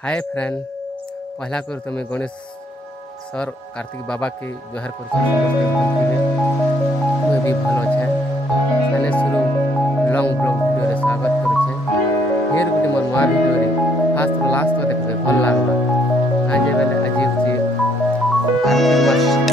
Hi friend. पहला कर तुम्हें गणेश सर कार्तिक बाबा के जोहार कर समस्ते भल थे। मुझे भी भल अच्छे मैंने शुरू लंग ब्लॉग वीडियो रे स्वागत करुचे। फिर गोटे मोर नुआ वीडियो रे फास्ट लास्ट देखबे भल लागबा। आज बेले आज होची कार्तिक मास